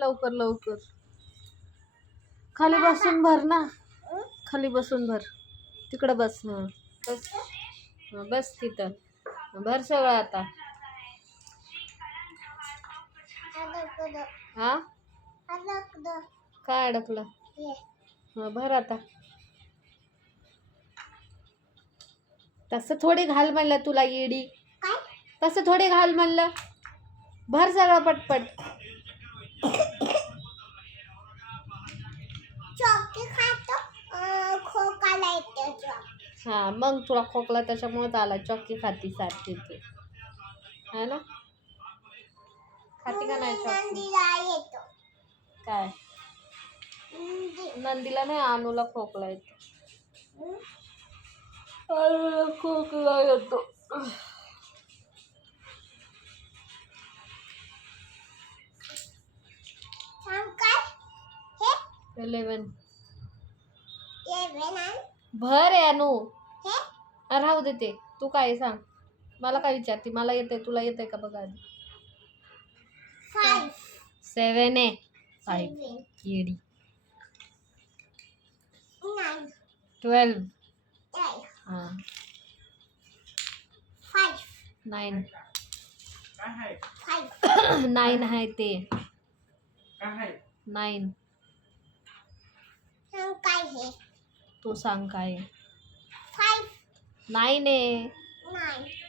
लवकर लवकर. खाली बसून भर ना. खाली बसून भर. तिकडं बस हं बस. हं, बस तिथं. भर सगळं आता. हा? काय अडकलं? हं, भर आता. तसं थोडी घाल म्हणलं तुला येडी तसं थोडी घाल म्हणलं. भर सगळं पटपट. हा मग तुला खोकला त्याच्यामुळेच आला. चॉकी खाती सारखी ती. है ना? खाती का नाही चॉकी काय? नंदीला नाही अनुला खोकला येतो. अनुला खोकला येतो. 11 भर है? अनु राहू देते तू. काय सांग. मला काय विचारते? मला येते तुला येते का बघा आधी? सेवन आहे. Five KD twelve nine nine आहे ते. नाईन तू सांग काय आहे. नाईन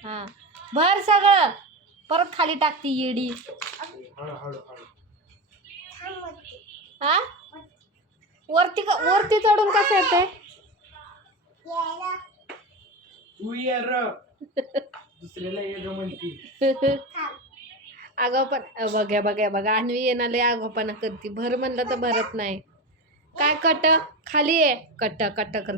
हां. भर सगळं. परत खाली टाकती येडी. हा वरती क- वरती चढून कसं येते? अगं पण बघ्या बघ्या बघा. अन्वी येणार आगोपणा करते. भर म्हणलं तर भरत नाही. काय कट? खाली आहे कट कट करते.